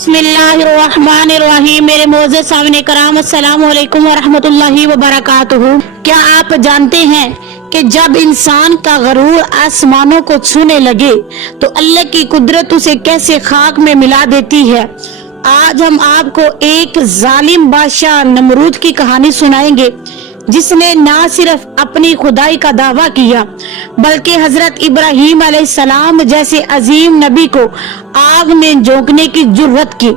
बिस्मिल्लाहिर्रहमानिर्रहीम। मेरे मोअज़्ज़ज़ सामने कराम, अस्सलामु अलैकुम वरहमतुल्लाहि वबरकातुहू। क्या आप जानते हैं कि जब इंसान का गरूर आसमानों को छूने लगे तो अल्लाह की कुदरत उसे कैसे खाक में मिला देती है। आज हम आपको एक जालिम बादशाह नमरूद की कहानी सुनाएंगे जिसने ना सिर्फ अपनी खुदाई का दावा किया बल्कि हजरत इब्राहीम अलैहिस्सलाम जैसे अजीम नबी को आग में झोंकने की जुर्रत की।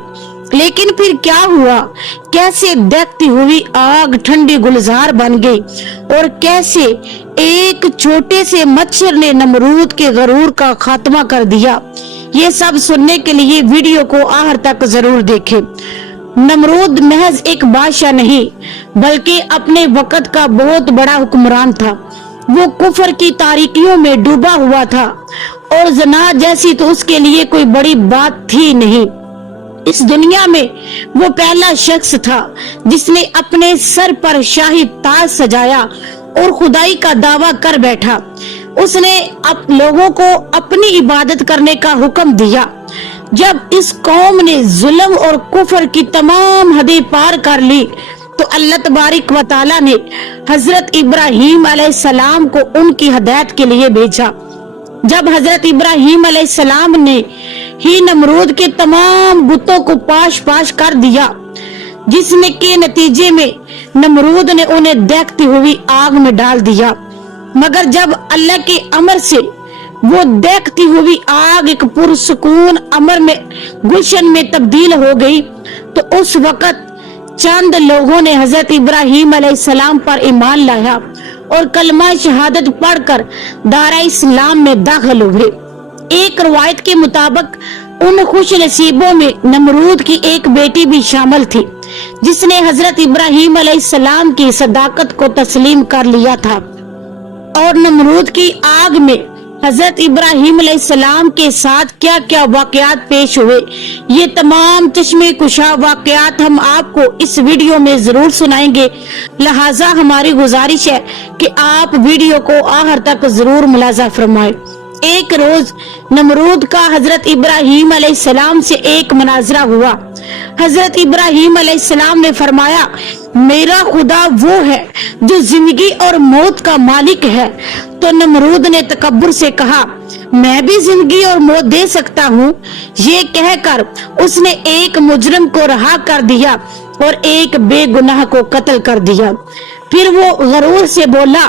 लेकिन फिर क्या हुआ, कैसे दहकती हुई आग ठंडी गुलजार बन गई और कैसे एक छोटे से मच्छर ने नमरूद के गरूर का खात्मा कर दिया। ये सब सुनने के लिए वीडियो को आखिर तक जरूर देखें। नमरूद महज एक बादशाह नहीं बल्कि अपने वक्त का बहुत बड़ा हुक्मरान था। वो कुफर की तारीकियों में डूबा हुआ था और जना जैसी तो उसके लिए कोई बड़ी बात थी नहीं। इस दुनिया में वो पहला शख्स था जिसने अपने सर पर शाही ताज सजाया और खुदाई का दावा कर बैठा। उसने लोगों को अपनी इबादत करने का हुक्म दिया। जब इस कौम ने जुल्म और कुफर की तमाम हदें पार कर ली तो अल्लाह तबारिक व तआला ने हजरत इब्राहीम अलैहिस्सलाम को उनकी हिदायत के लिए भेजा। जब हजरत इब्राहीम अलैहिस्सलाम ने ही नमरूद के तमाम बुतों को पाश पाश कर दिया, जिसने के नतीजे में नमरूद ने उन्हें दहकती हुई आग में डाल दिया। मगर जब अल्लाह के अमर से वो दहकती हुई आग एक पुरसुकून अमर में गुलशन में तब्दील हो गई तो उस वक्त चंद लोगों ने हजरत इब्राहीम अलैहिस्सलाम पर ईमान लाया और कलमा शहादत पढ़कर दारा इस्लाम में दाखिल हुए। एक रवायत के मुताबिक उन खुश नसीबों में नमरूद की एक बेटी भी शामिल थी जिसने हजरत इब्राहीम अलैहिस्सलाम की सदाकत को तस्लीम कर लिया था। और नमरूद की आग में हजरत इब्राहीम अलैहिस्सलाम के साथ क्या क्या वाकयात पेश हुए, ये तमाम चश्मे कुशा वाकयात हम आपको इस वीडियो में जरूर सुनाएंगे। लिहाजा हमारी गुजारिश है कि आप वीडियो को आखिर तक जरूर मुलाजा फरमाएं। एक रोज नमरूद का हजरत इब्राहीम अलैहिस्सलाम से एक मुनाजरा हुआ। हजरत इब्राहीम अलैहिस्सलाम ने फरमाया, मेरा खुदा वो है जो जिंदगी और मौत का मालिक है। तो नमरूद ने तकब्बुर से कहा, मैं भी जिंदगी और मौत दे सकता हूँ। ये कहकर उसने एक मुजरिम को रहा कर दिया और एक बेगुनाह को कत्ल कर दिया। फिर वो गरूर से बोला,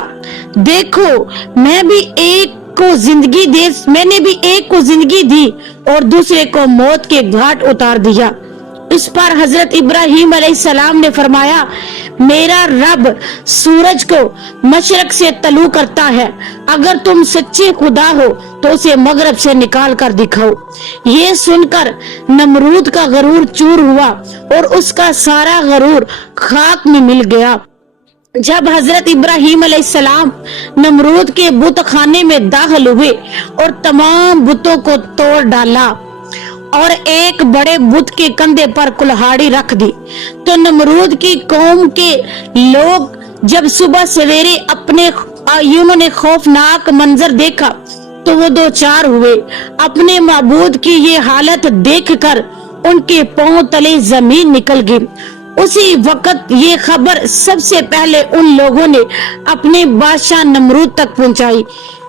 देखो मैंने भी एक को जिंदगी दी और दूसरे को मौत के घाट उतार दिया। इस पर हजरत इब्राहीम अलैहिस्सलाम ने फरमाया, मेरा रब सूरज को मशरक से तलू करता है, अगर तुम सच्चे खुदा हो तो उसे मगरब से निकाल कर दिखाओ। ये सुनकर नमरूद का गरूर चूर हुआ और उसका सारा गरूर खाक में मिल गया। जब हजरत इब्राहीम अलैहिस्सलाम नमरूद के बुत खाने में दाखिल हुए और तमाम बुतों को तोड़ डाला और एक बड़े बुत के कंधे पर कुल्हाड़ी रख दी, तो नमरूद की कौम के लोग जब सुबह सवेरे अपने उन्होंने खौफनाक मंजर देखा तो वो दो चार हुए। अपने माबूद की ये हालत देखकर उनके पांव तले जमीन निकल गई। उसी वक्त ये खबर सबसे पहले उन लोगों ने अपने बादशाह नमरूद तक पहुंचाई।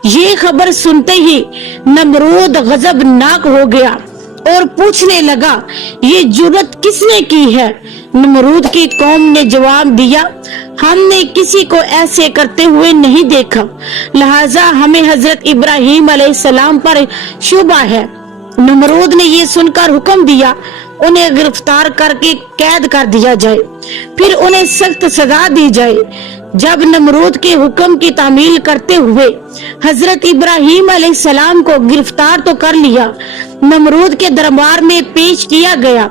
ये खबर सुनते ही नमरूद गजबनाक हो गया और पूछने लगा, ये जुर्रत किसने की है। नमरूद की कौम ने जवाब दिया, हमने किसी को ऐसे करते हुए नहीं देखा, लिहाजा हमें हजरत इब्राहीम अलैहिस्सलाम पर शुबा है। नमरूद ने ये सुनकर हुक्म दिया, उन्हें गिरफ्तार करके कैद कर दिया जाए, फिर उन्हें सख्त सजा दी जाए। जब नमरूद के हुक्म की तामील करते हुए हजरत इब्राहीम अलैहिस्सलाम को गिरफ्तार तो कर लिया, नमरूद के दरबार में पेश किया गया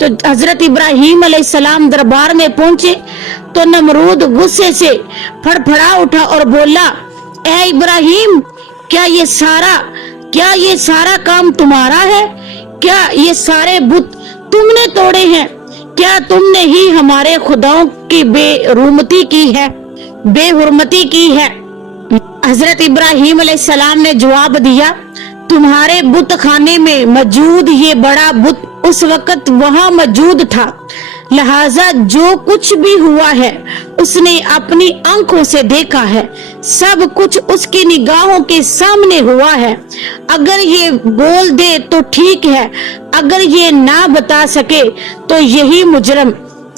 तो हजरत इब्राहीम अलैहिस्सलाम दरबार में पहुंचे तो नमरूद गुस्से से फड़फड़ा उठा और बोला, ए इब्राहीम, क्या ये सारा काम तुम्हारा है? क्या ये सारे बुत तुमने तोड़े हैं? क्या तुमने ही हमारे खुदाओं की बेहुरमती की है? हजरत इब्राहीम अलैहिस्सलाम ने जवाब दिया, तुम्हारे बुत खाने में मौजूद ये बड़ा बुत उस वक्त वहां मौजूद था, लिहाजा जो कुछ भी हुआ है उसने अपनी आंखों से देखा है, सब कुछ उसकी निगाहों के सामने हुआ है। अगर ये बोल दे तो ठीक है, अगर ये ना बता सके तो यही मुजरम,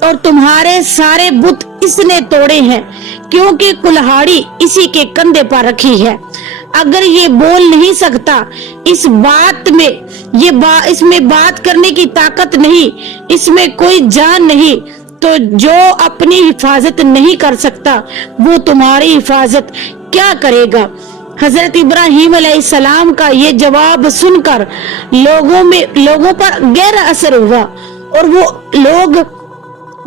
और तुम्हारे सारे बुत इसने तोड़े हैं, क्योंकि कुल्हाड़ी इसी के कंधे पर रखी है। अगर ये बोल नहीं सकता, इस बात में इसमें बात करने की ताकत नहीं, इसमें कोई जान नहीं, तो जो अपनी हिफाजत नहीं कर सकता वो तुम्हारी हिफाजत क्या करेगा। हजरत इब्राहिम अलैहिस्सलाम का ये जवाब सुनकर लोगों पर गहरा असर हुआ, और वो लोग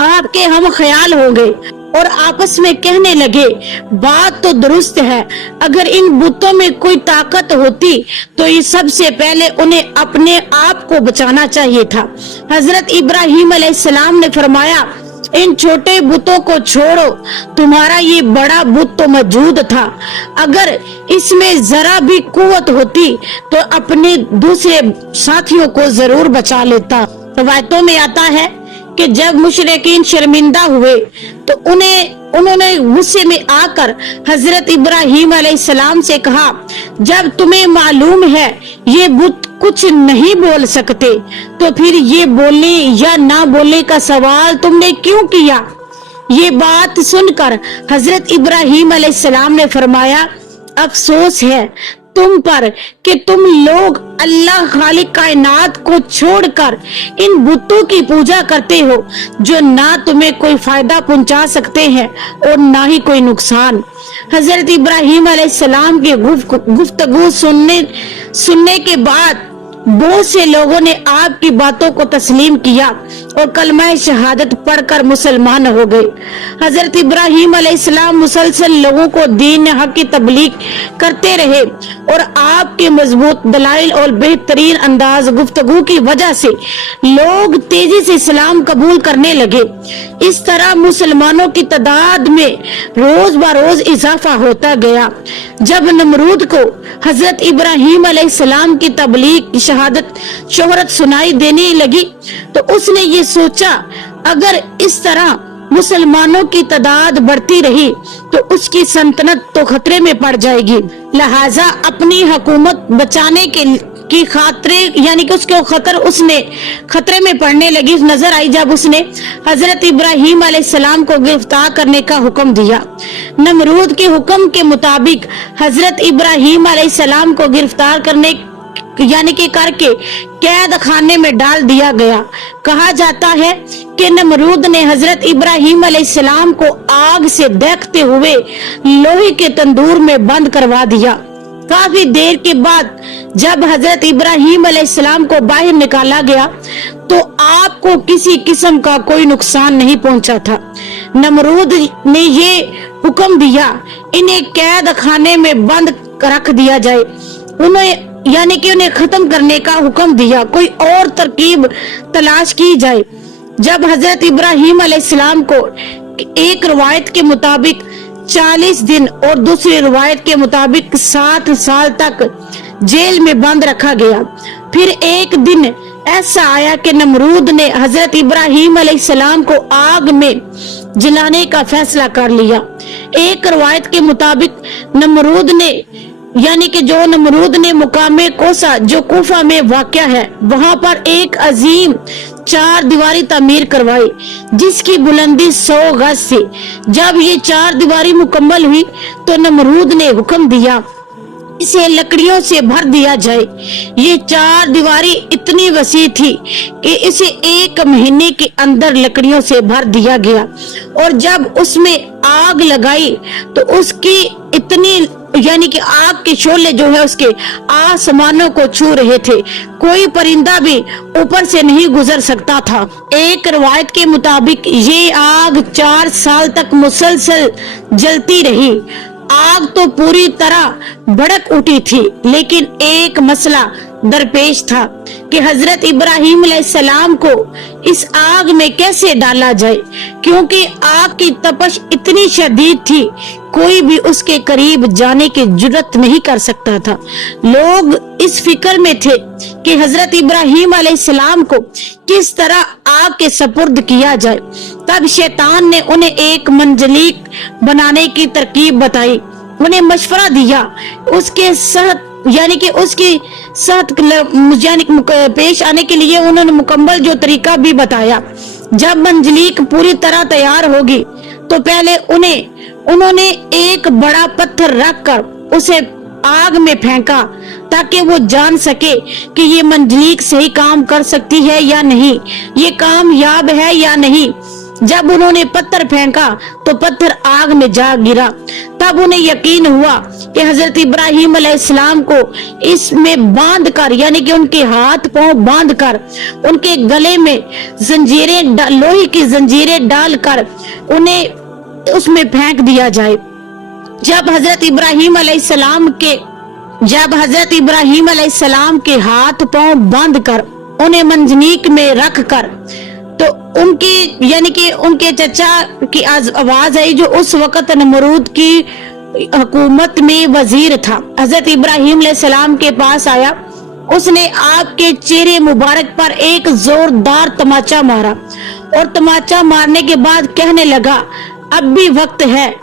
आपके हम ख्याल हो गए और आपस में कहने लगे, बात तो दुरुस्त है, अगर इन बुतों में कोई ताकत होती तो ये सबसे पहले उन्हें अपने आप को बचाना चाहिए था। हजरत इब्राहिम अलैहिस्सलाम ने फरमाया, इन छोटे बुतों को छोड़ो, तुम्हारा ये बड़ा बुत तो मौजूद था, अगर इसमें जरा भी कुव्वत होती तो अपने दूसरे साथियों को जरूर बचा लेता। रवायतों में आता है कि जब मुशरिकीन शर्मिंदा हुए तो उन्होंने गुस्से में आकर हजरत इब्राहिम अलैहिस्सलाम से कहा, जब तुम्हें मालूम है ये बुत कुछ नहीं बोल सकते तो फिर ये बोलने या ना बोलने का सवाल तुमने क्यों किया। ये बात सुनकर हजरत इब्राहिम अलैहिस्सलाम ने फरमाया, अफसोस है तुम पर कि तुम लोग अल्लाह खालिक कायनात को छोड़कर इन बुतों की पूजा करते हो, जो ना तुम्हें कोई फायदा पहुंचा सकते हैं और ना ही कोई नुकसान। हजरत इब्राहिम अलैहिस्सलाम की गुफ्तगू सुनने के बाद बहुत से लोगों ने आपकी बातों को तस्लीम किया और कलमा शहादत पढ़कर मुसलमान हो गए। हजरत इब्राहिम अलैहिस्सलाम मुसलसल लोगों को दीन हक की तबलीग करते रहे और आपके मजबूत दलाइल और बेहतरीन अंदाज गुफ्तगू की वजह से लोग तेजी से इस्लाम कबूल करने लगे। इस तरह मुसलमानों की तादाद में रोज बरोज इजाफा होता गया। जब नमरूद को हजरत इब्राहिम अलैहिस्सलाम की तबलीग की शहादत शोहरत सुनाई देने लगी तो उसने ये सोचा, अगर इस तरह मुसलमानों की तादाद बढ़ती रही तो उसकी सल्तनत तो खतरे में पड़ जाएगी। लिहाजा अपनी हुकूमत बचाने की खातरे यानी कि उसको खतरे में पड़ने लगी नजर आई जब उसने हजरत इब्राहिम अलैहिस्सलाम को गिरफ्तार करने का हुक्म दिया। नमरूद के हुक्म के मुताबिक हजरत इब्राहिम अलैहिस्सलाम को गिरफ्तार करके कैद खाने में डाल दिया गया। कहा जाता है कि नमरूद ने हजरत इब्राहिम अलैहिस्सलाम को आग से देखते हुए लोहे के तंदूर में बंद करवा दिया। काफी देर के बाद जब हजरत इब्राहिम अलैहिस्सलाम को बाहर निकाला गया तो आपको किसी किस्म का कोई नुकसान नहीं पहुंचा था। नमरूद ने ये हुक्म दिया, इन्हें कैद खाने में बंद रख दिया जाए। उन्हें खत्म करने का हुक्म दिया, कोई और तरकीब तलाश की जाए। जब हजरत इब्राहिम अलैहिस्सलाम को एक रवायत के मुताबिक 40 दिन और दूसरी रवायत के मुताबिक 7 साल तक जेल में बंद रखा गया। फिर एक दिन ऐसा आया कि नमरूद ने हजरत इब्राहिम अलैहिस्सलाम को आग में जलाने का फैसला कर लिया। एक रवायत के मुताबिक नमरूद ने मुकामे कोसा जो कूफा में वाक़या है वहां पर एक अजीम 4 दीवारी तामीर करवाई जिसकी बुलंदी 100 गज थी। जब ये 4 दीवारी मुकम्मल हुई तो नमरूद ने हुक्म दिया, इसे लकड़ियों से भर दिया जाए। ये 4 दीवारी इतनी वसी थी कि इसे 1 महीने के अंदर लकड़ियों से भर दिया गया और जब उसमें आग लगाई तो उसकी इतनी कि आग के शोले जो है उसके आसमानों को छू रहे थे, कोई परिंदा भी ऊपर से नहीं गुजर सकता था। एक रवायत के मुताबिक ये आग 4 साल तक मुसलसल जलती रही। आग तो पूरी तरह भड़क उठी थी, लेकिन एक मसला दरपेश था कि हजरत इब्राहिम अलैहिस्सलाम को इस आग में कैसे डाला जाए, क्योंकि आग की तपश इतनी शदीद थी कोई भी उसके करीब जाने की जुर्रत नहीं कर सकता था। लोग इस फिक्र में थे कि हजरत इब्राहिम अलैहिस्सलाम को किस तरह आग के सपुर्द किया जाए। तब शैतान ने उन्हें एक मंजलीक बनाने की तरकीब बताई, उन्हें मशवरा दिया, उसके साथ यानी कि उसकी साथ पेश आने के लिए उन्होंने मुकम्मल जो तरीका भी बताया। जब मंजलीक पूरी तरह तैयार होगी तो पहले उन्होंने एक बड़ा पत्थर रखकर उसे आग में फेंका ताकि वो जान सके कि ये मंजलीक सही काम कर सकती है या नहीं, ये कामयाब है या नहीं। जब उन्होंने पत्थर फेंका तो पत्थर आग में जा गिरा। तब उन्हें यकीन हुआ कि हजरत इब्राहिम अलैहिस्सलाम को इसमें बांध कर यानी कि उनके हाथ पांव बांध कर उनके गले में लोहे की जंजीरें डालकर उन्हें उसमें फेंक दिया जाए। जब हजरत इब्राहिम अलैहिस्सलाम के हाथ पांव बांध कर उन्हें मंजनीक में रख कर तो उनकी यानी कि उनके चचा की आवाज आई जो उस वक्त नमरूद की हुकूमत में वजीर था। हजरत इब्राहिम अलैहिस्सलाम के पास आया, उसने आपके चेहरे मुबारक पर एक जोरदार तमाचा मारा और तमाचा मारने के बाद कहने लगा, अब भी वक्त है,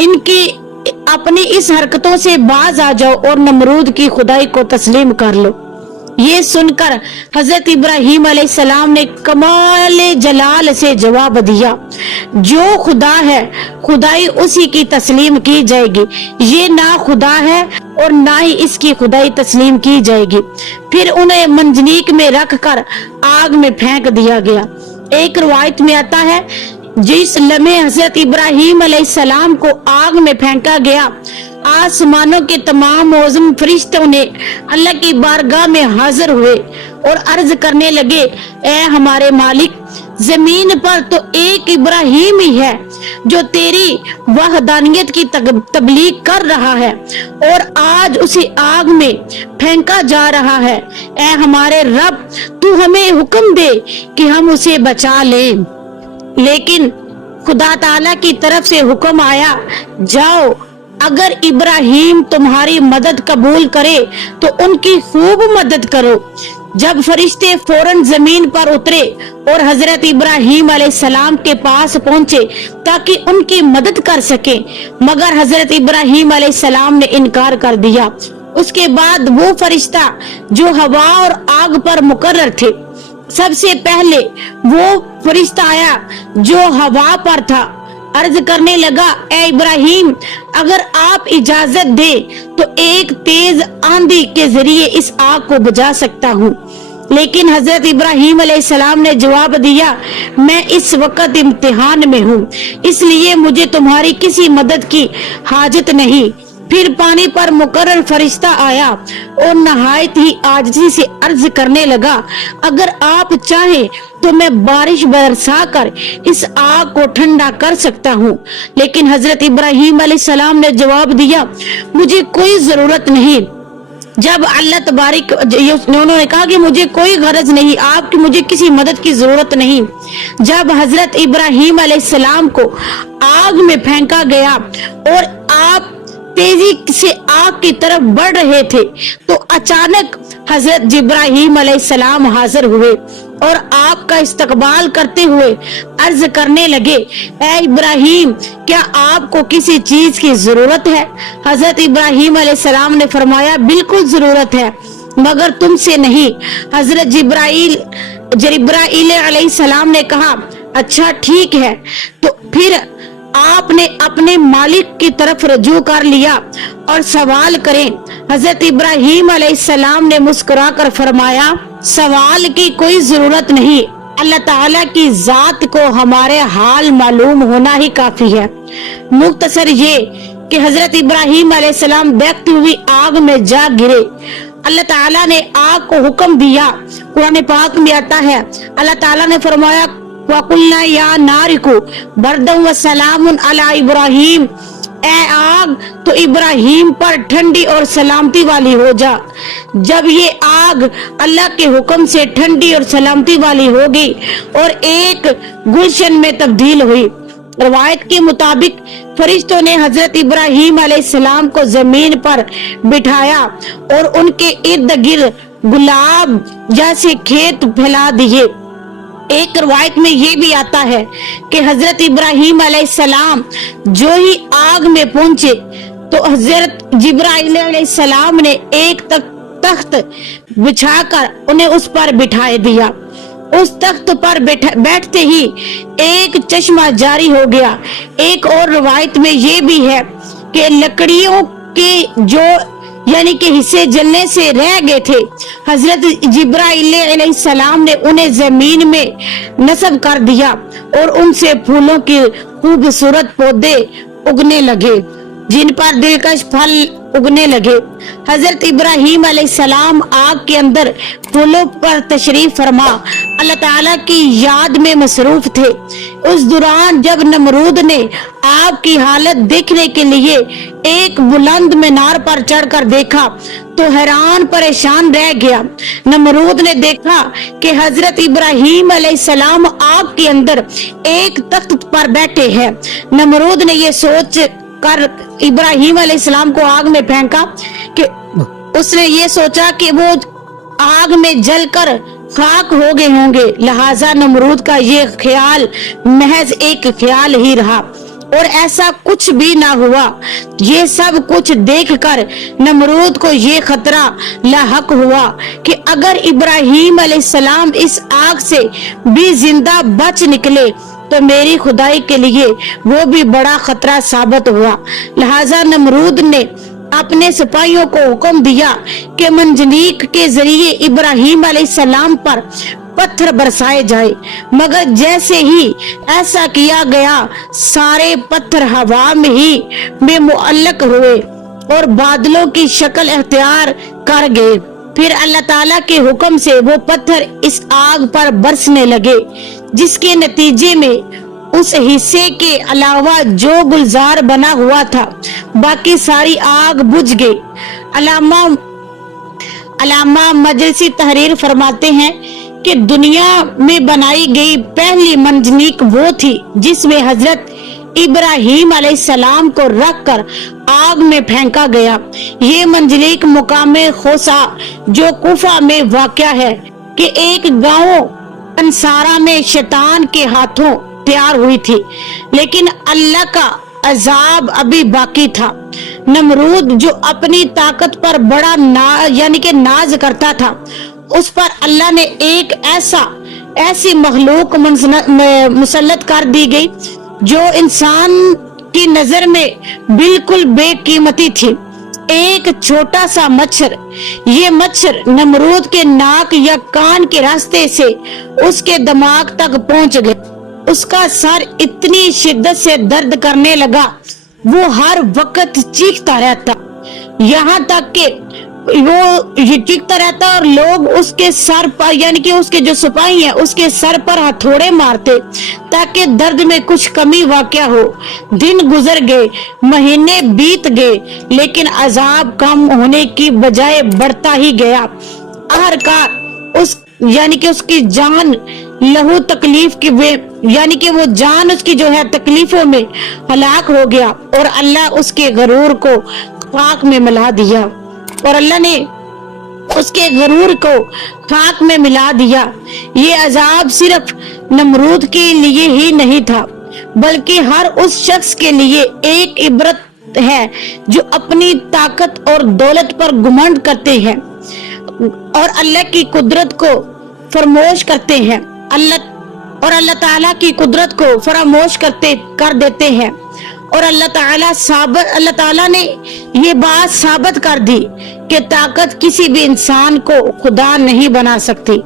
इनकी अपनी इस हरकतों से बाज आ जाओ और नमरूद की खुदाई को तस्लीम कर लो। ये सुनकर हजरत इब्राहिम अलैहिस्सलाम ने कमाल जलाल से जवाब दिया, जो खुदा है खुदाई उसी की तस्लीम की जाएगी, ये ना खुदा है और ना ही इसकी खुदाई तस्लीम की जाएगी। फिर उन्हें मंजनीक में रखकर आग में फेंक दिया गया। एक रिवायत में आता है, जिस लम्हे हजरत इब्राहिम अलैहिस्सलाम को आग में फेंका गया, आसमानों के तमाम मौजूम फरिश्तों ने अल्लाह की बारगाह में हाजिर हुए और अर्ज करने लगे, ए हमारे मालिक, जमीन पर तो एक इब्राहिम ही है जो तेरी वहदानियत की तबलीग कर रहा है और आज उसे आग में फेंका जा रहा है। ए हमारे रब, तू हमें हुक्म दे कि हम उसे बचा लें। लेकिन खुदा ताला की तरफ से हुक्म आया, जाओ, अगर इब्राहिम तुम्हारी मदद कबूल करे तो उनकी खूब मदद करो। जब फरिश्ते फौरन जमीन पर उतरे और हजरत इब्राहिम अलैहिस्सलाम के पास पहुंचे ताकि उनकी मदद कर सके, मगर हजरत इब्राहिम अलैहिस्सलाम ने इनकार कर दिया। उसके बाद वो फरिश्ता जो हवा और आग पर मुकर्रर थे, सबसे पहले वो फरिश्ता आया जो हवा पर था, अर्ज करने लगा, ए इब्राहिम, अगर आप इजाजत दे तो एक तेज आंधी के जरिए इस आग को बुझा सकता हूँ। लेकिन हजरत इब्राहिम अलैहिस्सलाम ने जवाब दिया, मैं इस वक्त इम्तिहान में हूँ, इसलिए मुझे तुम्हारी किसी मदद की हाजत नहीं। फिर पानी पर मुकर्रर फरिश्ता आया और नहायत ही आजिज़ी से अर्ज करने लगा, अगर आप चाहें तो मैं बारिश बरसा कर इस आग को ठंडा कर सकता हूँ। लेकिन हजरत इब्राहिम अलैहिस्सलाम ने जवाब दिया, मुझे कोई जरूरत नहीं। जब अल्लाह तबारिक उन्होंने कहा कि मुझे कोई गरज नहीं, आपकी मुझे किसी मदद की जरूरत नहीं। जब हजरत इब्राहिम अलैहिस्सलाम को आग में फेंका गया और आप तेजी से आग की तरफ बढ़ रहे थे तो अचानक हजरत इब्राहिम अलैहिस्सलाम हाजिर हुए और आपका इस्तकबाल करते हुए अर्ज करने लगे, ए इब्राहिम, क्या आपको किसी चीज की जरूरत है? हजरत इब्राहिम अलैहिस्सलाम ने फरमाया, बिल्कुल जरूरत है, मगर तुमसे नहीं। हजरत जिब्राइल अलैहिस्सलाम ने कहा, अच्छा ठीक है। तो फिर आपने अपने मालिक की तरफ रजू कर लिया और सवाल करें। हजरत इब्राहिम अलैहिस्सलाम ने मुस्कुराकर फरमाया, सवाल की कोई जरूरत नहीं, अल्लाह ताला की जात को हमारे हाल मालूम होना ही काफी है। मुख्तसर ये कि हजरत इब्राहिम अलैहिस्सलाम देखती हुई आग में जा गिरे। अल्लाह ताला ने आग को हुक्म दिया। कुरान पाक में आता है, अल्लाह ताला ने फरमाया, वकुल्ना या नारिकु बरदम व सलामुन अला इब्राहिम, ए आग तो इब्राहिम पर ठंडी और सलामती वाली हो जा। जब ये आग अल्लाह के हुक्म से ठंडी और सलामती वाली हो गई और एक गुलशन में तब्दील हुई। रवायत के मुताबिक फरिश्तों ने हजरत इब्राहिम अलैहिस्सलाम को जमीन पर बिठाया और उनके इर्द गिर्द गुलाब जैसे खेत फैला दिए। एक रवायत में ये भी आता है कि हजरत इब्राहिम अलैहिस्सलाम जो ही आग में पहुंचे तो हजरत जिब्राइल अलैहिस्सलाम ने एक तख्त बिछाकर उन्हें उस पर बिठा दिया। उस तख्त पर बैठते ही एक चश्मा जारी हो गया। एक और रवायत में ये भी है कि लकड़ियों के जो यानी कि हिस्से जलने से रह गए थे, हजरत जिब्राइल अलैहिस्सलाम ने उन्हें जमीन में नस्ब कर दिया और उनसे फूलों के खूबसूरत पौधे उगने लगे जिन पर दिलकश फल उगने लगे। हजरत इब्राहिम अलैहिस्सलाम आग के अंदर फूलों पर तशरीफ फरमा अल्लाह ताला की याद में मसरूफ थे। उस दौरान जब नमरूद ने आग की हालत देखने के लिए एक बुलंद मीनार पर चढ़कर देखा तो हैरान परेशान रह गया। नमरूद ने देखा कि हजरत इब्राहिम अलैहिस्सलाम आग के अंदर एक तख्त पर बैठे हैं। नमरूद ने ये सोच कर इब्राहिम अलैहिस्सलाम को आग में फेंका कि उसने ये सोचा कि वो आग में जलकर खाक हो गए होंगे। लिहाजा नमरूद का ये ख्याल महज एक ख्याल ही रहा और ऐसा कुछ भी ना हुआ। ये सब कुछ देखकर नमरूद को ये खतरा लाहक हुआ कि अगर इब्राहिम अलैहिस्सलाम इस आग से भी जिंदा बच निकले तो मेरी खुदाई के लिए वो भी बड़ा खतरा साबित हुआ। लिहाजा नमरूद ने अपने सिपाहियों को हुक्म दिया कि मंजनीक के जरिए इब्राहिम अलैहिस्सलाम पर पत्थर बरसाए जाए। मगर जैसे ही ऐसा किया गया सारे पत्थर हवा में ही बेमुअल्लक हुए और बादलों की शक्ल अख्तियार कर गए। फिर अल्लाह ताला के हुक्म से वो पत्थर इस आग पर बरसने लगे जिसके नतीजे में उस हिस्से के अलावा जो गुलजार बना हुआ था बाकी सारी आग बुझ गई। अल्लामा मजलिसी तहरीर फरमाते हैं कि दुनिया में बनाई गई पहली मंजनीक वो थी जिसमें हजरत इब्राहिम अलैहिस्सलाम को रखकर आग में फेंका गया। ये मंजनीक मुकामे खोसा जो कुफा में वाक़या है कि एक गांव अंसारा में शैतान के हाथों तैयार हुई थी, लेकिन अल्लाह का अजाब अभी बाकी था। नमरूद जो अपनी ताकत पर बड़ा यानी कि नाज करता था, उस पर अल्लाह ने एक ऐसी मखलूक मुसल्लत कर दी गई जो इंसान की नजर में बिल्कुल बेकीमती थी। एक छोटा सा मच्छर, ये मच्छर नमरूद के नाक या कान के रास्ते से उसके दिमाग तक पहुंच गया। उसका सर इतनी शिद्दत से दर्द करने लगा, वो हर वक्त चीखता रहता, यहाँ तक कि वो चीखता रहता और लोग उसके सर पर यानी कि उसके जो सिपाही हैं उसके सर पर हथौड़े मारते ताकि दर्द में कुछ कमी वाक़या हो। दिन गुजर गए, महीने बीत गए, लेकिन अजाब कम होने की बजाय बढ़ता ही गया। आखिरकार उस यानी कि उसकी जान लहू तकलीफ की यानी कि वो जान उसकी जो है तकलीफों में हलाक हो गया और अल्लाह उसके गरूर को खाक में मिला दिया और अल्लाह ने उसके गरूर को खाक में मिला दिया। ये अजाब सिर्फ नमरूद के लिए ही नहीं था बल्कि हर उस शख्स के लिए एक इबरत है जो अपनी ताकत और दौलत पर घमंड करते हैं और अल्लाह की कुदरत को फरामोश करते हैं। अल्लाह ताला की कुदरत को फरामोश कर देते हैं और अल्लाह ताला ने ये बात साबित कर दी कि ताकत किसी भी इंसान को खुदा नहीं बना सकती।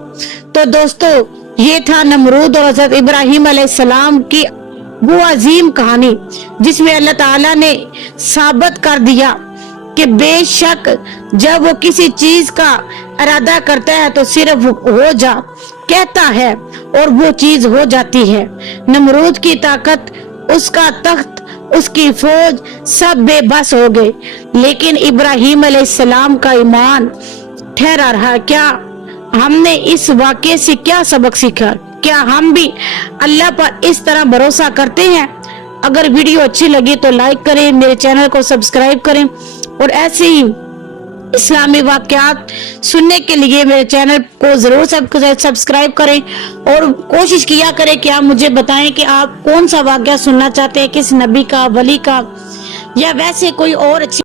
तो दोस्तों, ये था नमरूद और हजरत इब्राहिम अलैहिस्सलाम की वो अजीम कहानी जिसमें अल्लाह ताला ने साबित कर दिया कि बेशक जब वो किसी चीज का इरादा करता है तो सिर्फ हो जा कहता है और वो चीज हो जाती है। नमरूद की ताकत, उसका तख्त, उसकी फौज सब बेबस हो गए, लेकिन इब्राहिम अलैहिस्सलाम का ईमान ठहरा रहा। क्या हमने इस वाक़े से क्या सबक सीखा? क्या हम भी अल्लाह पर इस तरह भरोसा करते हैं? अगर वीडियो अच्छी लगी तो लाइक करें, मेरे चैनल को सब्सक्राइब करें और ऐसे ही इस्लामी वाक़यात सुनने के लिए मेरे चैनल को जरूर सब्सक्राइब करें और कोशिश किया करें कि आप मुझे बताएं कि आप कौन सा वाक़या सुनना चाहते हैं, किस नबी का, वली का, या वैसे कोई और अच्छी